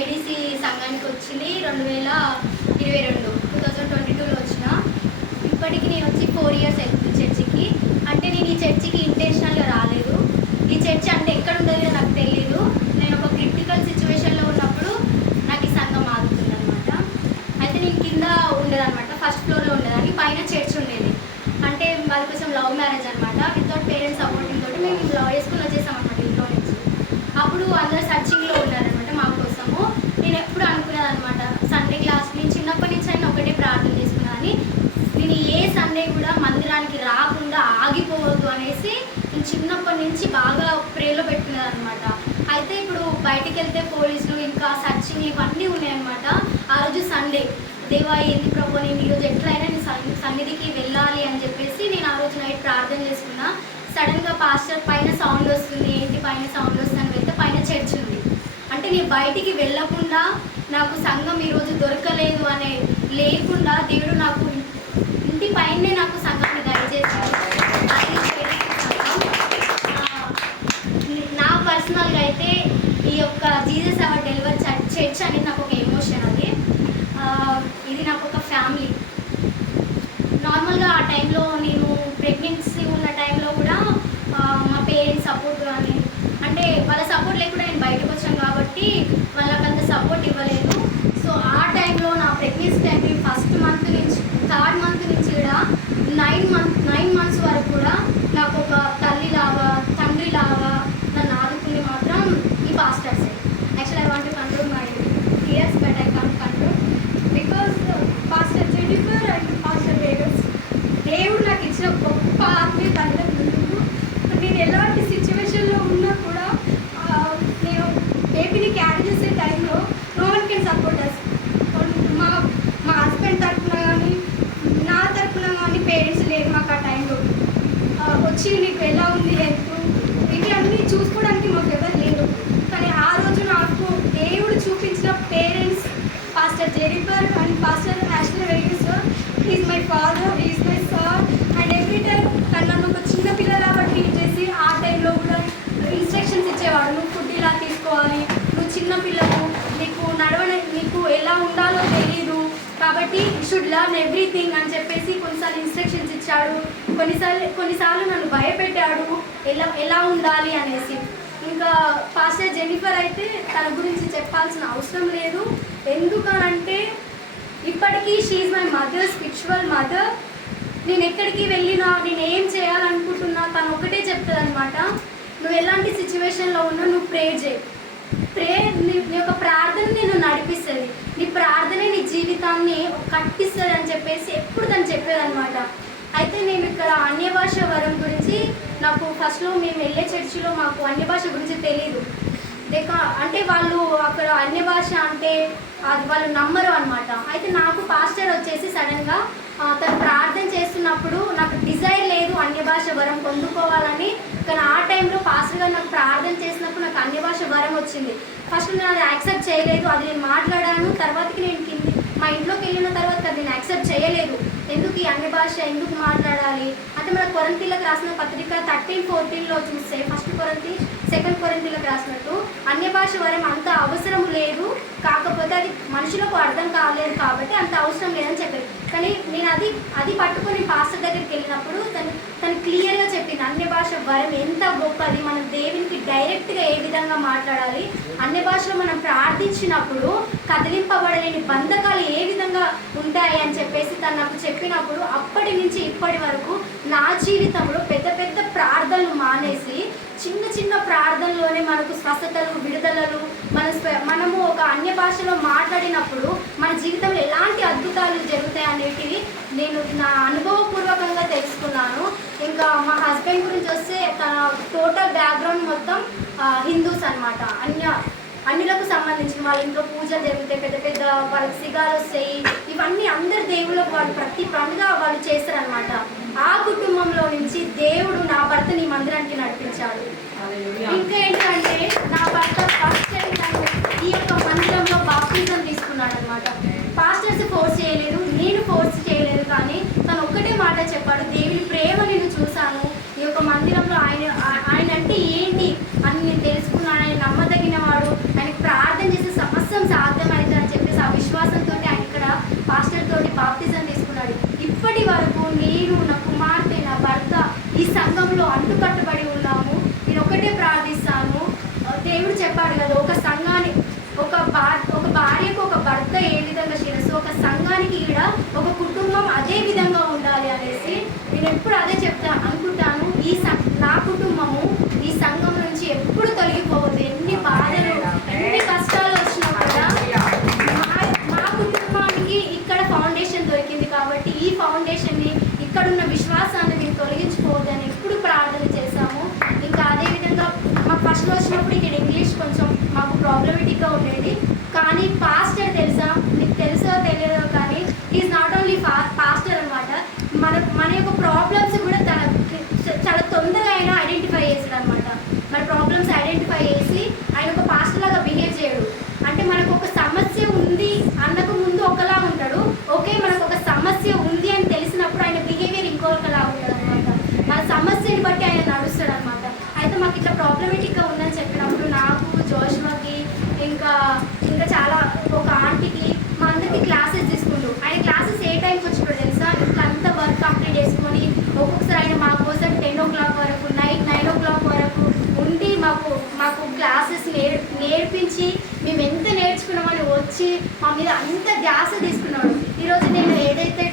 ADC సంఘానికి వచ్చింది 2022లో వచ్చిన. ఇప్పటికి నేను వచ్చి 4 ఇయర్స్ అవుతుంది చర్చికి. అంటే నేను ఈ చర్చికి ఇంటెన్షనల్గా రాలేదు. ఈ చర్చ్ అంటే ఎక్కడ ఉండదో నాకు తెలియదు. నేను ఒక క్రిటికల్ సిచ్యువేషన్లో ఉన్నప్పుడు నాకు ఈ సంఘం ఆగుతుంది అనమాట. అయితే నేను కింద ఉండేదన్నమాట, ఫస్ట్ ఫ్లోర్లో ఉండేదాన్ని, పైన చర్చ్ ఉండేది. అంటే వాళ్ళ కోసం లవ్ మ్యారేజ్ అనమాట. వితౌట్ పేరెంట్స్ సపోర్టింగ్ తోటి మేము లవ్ చేసుకుని వచ్చేసాం అనమాట ఇంట్లో నుంచి. అప్పుడు అందరూ సర్చింగ్లో ఉన్నారనమాట మా కోసము. నేను ఎప్పుడు అనుకునేదనమాట, సండే క్లాస్ నేను చిన్నప్పటి నుంచి అయినా ఒకటే ప్రార్థన చేసుకున్నాను, నేను ఏ సండే కూడా మందిరానికి రాకుండా ఆగిపోవద్దు అనేసి నేను చిన్నప్పటి నుంచి బాగా ప్రేలో పెట్టుకునేదనమాట. అయితే ఇప్పుడు బయటికి వెళ్తే పోలీసులు ఇంకా సర్చింగ్ ఇవన్నీ ఉన్నాయన్నమాట. ఆ రోజు సండే, దేవా ఏంది ప్రభు, నేను ఈరోజు ఎట్లయినా నేను సన్నిధికి వెళ్ళాలి అని చెప్పేసి నేను ఆ రోజు నైట్ ప్రార్థన చేసుకున్నా. సడన్గా పాస్టర్ పైన సౌండ్ వస్తుంది, ఏంటి పైన సౌండ్ వస్తుందని వెళ్తే పైన చర్చ్ ఉంది. అంటే నేను బయటికి వెళ్ళకుండా నాకు సంఘం ఈరోజు దొరకలేదు అనే లేకుండా దేవుడు నాకు ఇంటి పైనే నాకు సంఘాన్ని దయచేసాడు. నా పర్సనల్గా అయితే ఈ యొక్క జీసస్ అవర్ డెలివర్ చర్చ్ అనేది నాకు ఒక ఎమోషన్. అది ఇది నాకు ఒక ఫ్యామిలీ. నార్మల్గా ఆ టైంలో నేను ప్రెగ్నెన్సీ ఉన్న టైంలో కూడా మా పేరెంట్స్ సపోర్ట్ కానీ, అంటే వాళ్ళ సపోర్ట్ లేకుండా నేను బయటకు వచ్చాను కాబట్టి వాళ్ళకంత సపోర్ట్ ఇవ్వలేదు. సో ఆ టైంలో నా ప్రెగ్నెన్సీ టైంలో ఫస్ట్ మంత్ నుంచి 3rd మంత్ నుంచి కూడా 9 మంత్స్ వరకు కూడా నాకు ఒక తల్లిలాగా తండ్రిలాగా నన్ను ఆదుకుని మాత్రం ఈ pastors. Actually I want to control my tears but I can't control because pastor Jennifer and pastor Vegas దేవుడు నాకు ఇచ్చిన గొప్ప ఆత్మీయ తల్లిదండ్రులు. నేను ఎలాంటి సిచ్యువేషన్లో ఉన్నా కూడా నేను బేబీని క్యారీ చేసే టైంలో no one can support us. మా హస్బెండ్ తరఫున కానీ నా తరఫున కానీ పేరెంట్స్ లేరు మాకు ఆ టైంలో. వచ్చి నీకు ఎలా ఉంది హెల్త్ ఇవి అన్నీ చూసుకోవడానికి మాకు ఎవరు లేరు. కానీ ఆ రోజు నాకు దేవుడు చూపించిన parents pastor Jennifer and pastor Ashley Velgas. He's my father, he's my sir. And every time తను నన్ను ఒక చిన్న పిల్లలాగా ట్రీట్ చేసి ఆ టైంలో కూడా ఇన్స్ట్రక్షన్స్ ఇచ్చేవాడు. నువ్వు ఫుడ్ ఇలా తీసుకోవాలి, నువ్వు చిన్న పిల్లలు, నీకు ఎలా ఉండాలో తెలీదు కాబట్టి షుడ్ లర్న్ ఎవ్రీథింగ్ అని చెప్పేసి కొన్నిసార్లు ఇన్స్ట్రక్షన్స్ ఇచ్చాడు. కొన్నిసార్లు నన్ను భయపెట్టాడు ఎలా ఉండాలి అనేసి. ఇంకా పాస్టర్ జెనిఫర్ అయితే తన గురించి చెప్పాల్సిన అవసరం లేదు. ఎందుకనంటే ఇప్పటికీ she's my mother, spiritual mother. నేను ఎక్కడికి వెళ్ళినా, నేను ఏం చేయాలనుకుంటున్నా తను ఒకటే చెప్తుంది అనమాట, నువ్వు ఎలాంటి సిచ్యువేషన్లో ఉన్నా నువ్వు ప్రే చేయి. నీ యొక్క ప్రార్థన నేను నడిపిస్తుంది, నీ ప్రార్థనే నీ జీవితాన్ని కట్టిస్తుంది అని చెప్పేసి ఎప్పుడు తను చెప్పేదనమాట. అయితే నేను ఇక్కడ అన్య భాష వరం గురించి నాకు ఫస్ట్లో మేము వెళ్ళే చర్చిలో మాకు అన్య భాష గురించి తెలీదు. అంటే వాళ్ళు అక్కడ అన్య భాష అంటే అది వాళ్ళు నమ్మరు అనమాట. అయితే నాకు పాస్టర్ వచ్చేసి సడన్గా తను ప్రార్థన చేస్తున్నప్పుడు నాకు డిజైర్ లేదు అన్య భాష వరం పొందుకోవాలని. కానీ ఆ టైంలో పాస్టర్ గారు నాకు ప్రార్థన చేసినప్పుడు నాకు అన్య భాష వరం వచ్చింది. ఫస్ట్ నేను అది యాక్సెప్ట్ చేయలేదు, అది నేను మాట్లాడాను. తర్వాతకి నేను మా ఇంట్లోకి వెళ్ళిన తర్వాత నేను యాక్సెప్ట్ చేయలేదు. ఎందుకు ఈ అన్య భాష ఎందుకు మాట్లాడాలి అంటే, మన కొరింథీయులకు రాసిన పత్రిక 13:14లో చూస్తే ఫస్ట్ కొరింథీ, సెకండ్ కొరింథీయులకు రాసినట్టు అన్య భాష వరం అంత అవసరం లేదు, కాకపోతే అది మనుషులకు అర్థం కాలేదు కాబట్టి అంత అవసరం లేదని చెప్పారు. కానీ నేను అది పట్టుకొని పాస్టర్ దగ్గరికి వెళ్ళినప్పుడు తను క్లియర్గా చెప్పింది అన్య భాష వరం ఎంత గొప్పది, మనం దేవునికి డైరెక్ట్గా ఏ విధంగా మాట్లాడాలి, అన్య భాషలో మనం ప్రార్థించినప్పుడు కదిలింపబడలేని బంధకాలు ఏ విధంగా ఉంటాయి అని చెప్పేసి తను నాకు చెప్పినప్పుడు అప్పటి నుంచి ఇప్పటి వరకు నా జీవితంలో పెద్ద పెద్ద ప్రార్థనలు మానేసి చిన్న చిన్న ప్రార్థనలోనే మనకు స్వస్థతలు, విడుదలలు, మనము ఒక అన్య భాషలో మాట్లాడినప్పుడు మన జీవితంలో ఎలాంటి అద్భుతాలు జరుగుతాయి అనేటివి నేను నా అనుభవపూర్వకంగా తెలుసుకున్నాను. ఇంకా మా హస్బెండ్ గురించి వస్తే తన టోటల్ బ్యాక్గ్రౌండ్ మొత్తం హిందూస్ అనమాట. అన్యులకు సంబంధించిన వాళ్ళ ఇంట్లో పూజలు జరుగుతాయి, పెద్ద పెద్ద వాళ్ళకి సిగాలు వస్తాయి, ఇవన్నీ అందరి దేవుళ్ళకు వాళ్ళు ప్రతి పండుగ వాళ్ళు చేస్తారనమాట. ఆ కుటుంబంలో నుంచి దేవుడు నా భర్తని మందిరానికి నడిపించాడు. ఇంకా ఏంటంటే నా భర్త ఫస్ట్ టైం నన్ను ఈ యొక్క మందిరంలో బాప్టిజం తీసుకున్నాడు అనమాట. పాస్టర్స్ ఫోర్స్ చేయలేదు, నేను ఫోర్స్ చేయలేదు, కానీ తను ఒక్కటే మాట చెప్పాడు, దేవుని ప్రేమ నేను చూశాను, ఈ యొక్క మందిరంలో ఆయన అంటే ఏంటి అని నేను తెలుసుకున్నాను, ఆయన నమ్మదగిన వాడు, ఆయనకు ప్రార్థన చేసే సమస్తం కంప్లీట్ చేసుకొని ఒక్కొక్కసారి ఆయన మా కోసం 10 o'clock వరకు, నైట్ 9 o'clock వరకు ఉండి మాకు క్లాసెస్ నేర్పించి మేము ఎంత నేర్చుకున్నామని వచ్చి మా మీద అంత ధ్యాస తీసుకున్నాడు. ఈరోజు నేను ఏదైతే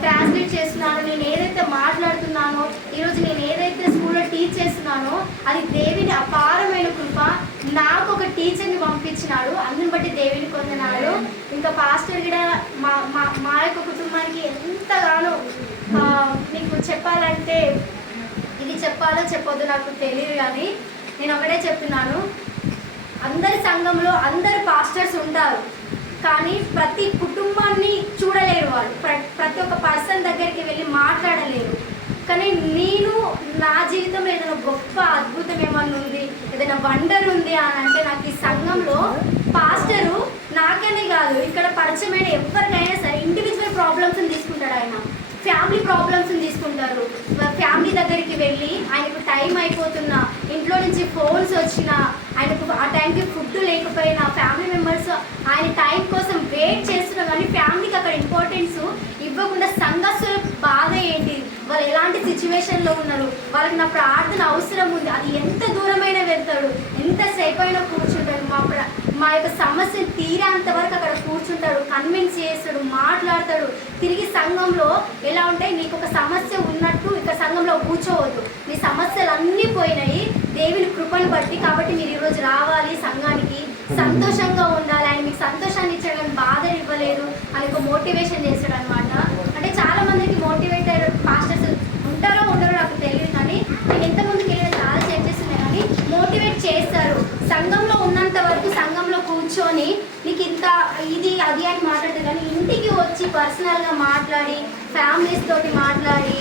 ట్రాన్స్లేట్ చేస్తున్నానో, నేను ఏదైతే మాట్లాడుతున్నానో, ఈరోజు నేను ఏదైతే స్కూల్లో టీచ్ చేస్తున్నానో అది దేవుని అపారమైన కృప. నాకు ఒక టీచర్ని పంపించినాడు, అందుని బట్టి దేవుని పొందినాడు. ఇంకా పాస్టర్ కూడా మా యొక్క కుటుంబానికి ఎంతగానో మీకు చెప్పాలంటే ఇది చెప్పాలో చెప్పొద్దు నాకు తెలియదు, కానీ నేను ఒకటే చెప్తున్నాను. అందరి సంఘంలో అందరు పాస్టర్స్ ఉంటారు, కానీ ప్రతి కుటుంబాన్ని చూడలేరు వాళ్ళు, ప్రతి ఒక్క పర్సన్ దగ్గరికి వెళ్ళి మాట్లాడలేరు. కానీ నేను నా జీవితంలో ఏదైనా గొప్ప అద్భుతం ఏమన్నా ఉంది, ఏదైనా వండర్ ఉంది అని అంటే నాకు ఈ సంఘంలో పాస్టరు నాకనే కాదు, ఇక్కడ పరిచయమైన ఎవరికైనా సరే ఇండివిజువల్ ప్రాబ్లమ్స్ని తీసుకుంటాడు ఆయన, ఫ్యామిలీ ప్రాబ్లమ్స్ని తీసుకుంటారు. ఫ్యామిలీ దగ్గరికి వెళ్ళి ఆయనకు టైం అయిపోతున్నా, ఇంట్లో నుంచి ఫోన్స్ వచ్చినా, ఆయనకు ఆ టైంకి ఫుడ్ లేకపోయినా, ఫ్యామిలీ మెంబర్స్ ఆయన టైం కోసం వెయిట్ చేస్తున్నా కానీ ఫ్యామిలీకి అక్కడ ఇంపార్టెన్స్ ఇవ్వకుండా సంఘస్థుల బాధ ఏంటి, వాళ్ళు ఎలాంటి సిచ్యువేషన్లో ఉన్నారు, వాళ్ళకి నా ప్రార్థన అవసరం ఉంది, అది ఎంత దూరమైన వెళ్తాడు, ఎంతసేపు అయినా కూర్చుంటాడు, మా యొక్క సమస్య తీరేంత వరకు అక్కడ కూర్చుంటాడు, కన్విన్స్ చేస్తాడు, మాట్లాడతాడు. తిరిగి సంఘంలో ఎలా ఉంటాయి, నీకు ఒక సమస్య ఉన్నట్టు ఇక్కడ సంఘంలో కూర్చోవద్దు, నీ సమస్యలు అన్నీ పోయినాయి దేవుని కృపను బట్టి, కాబట్టి మీరు ఈరోజు రావాలి సంఘానికి, సంతోషంగా ఉండాలి, ఆయన మీకు సంతోషాన్ని ఇచ్చాడు కానీ బాధలు ఇవ్వలేదు అని ఒక మోటివేషన్ చేశాడు అనమాట. అంటే చాలా మందికి మోటివేటెడ్ పాస్టర్స్ ఉంటారో ఉండరో నాకు తెలియదు, కానీ నేను ఎంతమందికి వెళ్ళిన చాలా చర్చెస్ ఉన్నాయి, కానీ మోటివేట్ చేస్తారు. సంఘంలో ఉన్నంత వరకు సంఘంలో కూర్చొని నీకు ఇంత ఇది అది అని మాట్లాడతారు, కానీ ఇంటికి వచ్చి పర్సనల్గా మాట్లాడి ఫ్యామిలీస్ తోటి మాట్లాడి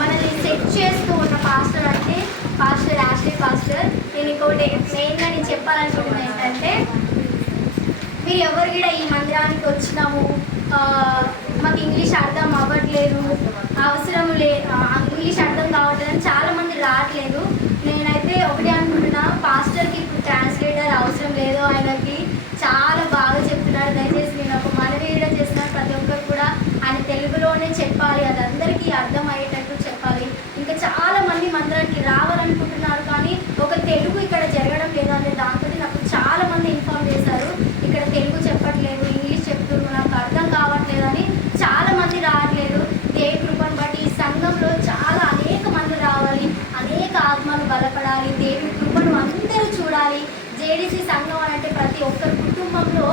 మనల్ని సెట్ చేస్తూ ఉన్న పాస్టర్ అంటే పాస్టర్ యాష్లీ పాస్టర్. నేను ఇంకోటి మెయిన్గా నేను చెప్పాలనుకుంటున్నాను ఏంటంటే, మీరు ఎవరు కూడా ఈ మందిరానికి వచ్చినాము మాకు ఇంగ్లీష్ అర్థం అవ్వట్లేదు, అవసరం ఇంగ్లీష్ అర్థం కావట్లేదు చాలామంది రావట్లేదు. నేనైతే ఒకటి అనుకుంటున్నా, పాస్టర్కి ఇప్పుడు ట్రాన్స్లేటర్ అవసరం లేదు, ఆయనకి చాలా బాగా చెప్తున్నాడు. దయచేసి నేను ఒక మనవి కూడా చేస్తున్నాను, ప్రతి ఒక్కరు కూడా ఆయన తెలుగులోనే చెప్పాలి, అది అందరికీ అర్థం అయ్యేటట్టు చెప్పాలి. ఇంకా చాలా మంది మందిరానికి రావాలనుకుంటున్నారు, కానీ ఒక తెలుగు ఇక్కడ జరగడం లేదు అనే దాంతో నాకు చాలా మంది ఇన్ఫార్మ్ చేశారు, ఇక్కడ తెలుగు చెప్పట్లేదు, ఇంగ్లీష్ చెప్తున్నారు, నాకు అర్థం కావట్లేదు అని చాలా మంది రావట్లేదు. దేవుని కృపను బట్టి ఈ సంఘంలో చాలా అనేక మంది రావాలి, అనేక ఆత్మలు బలపడాలి, దేవుని కృపను అందరూ చూడాలి. జేడీసీ సంఘం అని అంటే ప్రతి ఒక్కరి కుటుంబంలో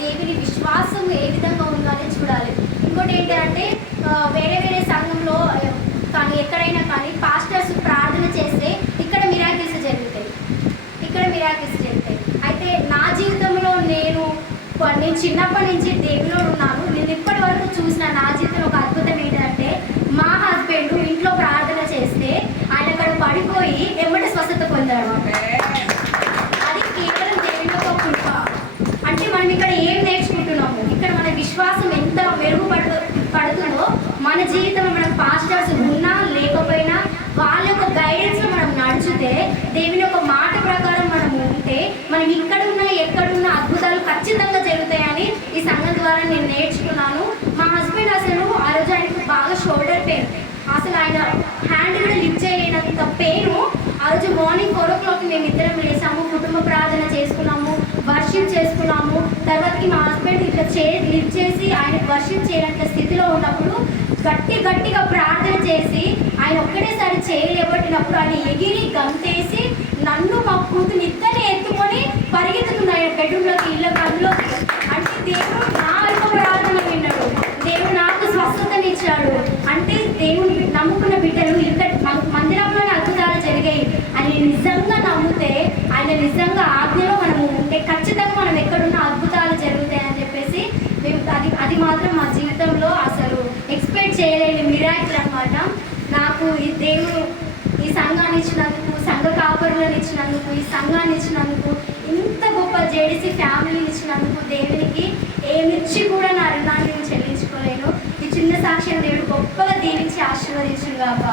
దేవుని విశ్వాసం ఏ విధంగా ఉందో అనేది చూడాలి. ఇంకోటి ఏంటంటే, వేరే వేరే సంఘంలో కానీ ఎక్కడైనా కానీ పాస్టర్స్ ప్రార్థన చేస్తే ఇక్కడ మిరాకిల్స్ జరుగుతాయి, అయితే నా జీవితంలో నేను చిన్నప్పటి నుంచి దేవులో ఉన్నాను. నేను ఇప్పటి వరకు చూసిన నా జీవితంలో ఒక అద్భుతం ఏంటంటే, మా హస్బెండ్ ఇంట్లో ప్రార్థన చేస్తే ఆయన అక్కడ పడిపోయి ఎమ్మటి స్వస్థత పొందాడు. అది కేవలం దేవుని యొక్క కృప. అంటే మనం ఇక్కడ ఏం నేర్చుకుంటున్నాము, ఇక్కడ మన విశ్వాసం ఎంత మెరుగుపడుతుందో మన జీవితంలో మనం పాస్టర్స్ ఉన్నా లేకపోయినా వాళ్ళ యొక్క గైడెన్స్లో మనం నడిచితే, దేవుని యొక్క మాట ప్రకారం మనం ఉంటే, మనం ఇక్కడున్నా ఎక్కడున్నా అద్భుతాలు ఖచ్చితంగా జరుగుతాయని ఈ సంఘం ద్వారా నేను నేర్చుకున్నాను. మా హస్బెండ్ అసలు ఆ రోజు ఆయనకు బాగా షోల్డర్ పెయిన్, అసలు ఆయన హ్యాండ్ కూడా లిఫ్ట్ చేయనంత పెయిన్. ఆ రోజు మార్నింగ్ 4 o'clock మేము ఇద్దరం లేసాము, కుటుంబ ప్రార్థన చేసుకున్నాము, వర్షిప్ చేసుకున్నాము. తర్వాతకి మా హస్బెండ్ ఇట్లా లిఫ్ట్ చేసి ఆయన వర్షిప్ చేయడానికి స్థితిలో ఉన్నప్పుడు గట్టిగా ప్రార్థన చేసి ఆయన ఒక్కటేసారి చేయలేబట్టినప్పుడు ఆయన ఎగిరి గంతేసి నన్ను మా కూతురు ఇద్దరిని ఎత్తుకొని పరిగెత్తుతున్నాడు ఆయన బెడ్రూమ్లోకి, ఇళ్ళ గదిలోకి. అంటే దేవుడు నా యొక్క ప్రార్థన విన్నాడు, దేవుడు నాకు స్వస్థతనిచ్చాడు. అంటే దేవుని నమ్ముకున్న బిడ్డలు ఇక్కడ మందిరంలోనే అద్భుతాలు జరిగాయి అని నిజంగా నమ్మితే, ఆయన నిజంగా ఆజ్ఞలో మనము ఉంటే ఖచ్చితంగా మనం ఎక్కడున్న అద్భుతాలు జరుగుతాయని చెప్పేసి మేము అది మాత్రం మా జీవితంలో అసలు ఎక్స్పెక్ట్ చేయలేని మిరాకిల్ అనమాట. నాకు ఈ దేవుడు ఈ సంఘాన్ని ఇచ్చినందుకు, సంఘ కాపరులను ఇచ్చినందుకు, ఈ సంఘాన్ని ఇచ్చినందుకు, ఇంత గొప్ప జేడీసీ ఫ్యామిలీని ఇచ్చినందుకు దేవునికి ఏమిచ్చి కూడా నా రుణాన్ని నేను చెల్లించుకోలేను. ఈ చిన్న సాక్ష్యం దేవుడు గొప్పగా దీవించి ఆశీర్వదించుగాక.